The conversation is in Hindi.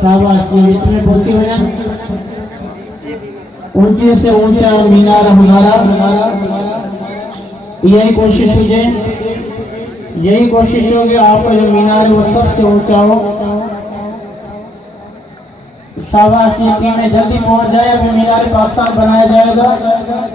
शाबाश, ये बीच में पहुंची हुई है। ऊंचे से ऊंचा मीनार हमारा, यही कोशिश कीजिए, यही कोशिश हो कि आपका जो मीनार है वो सबसे ऊंचा हो। शाबाश, ये टीमें जल्दी पहुंच जाए, अभी मीनार का आसान बनाया जाएगा।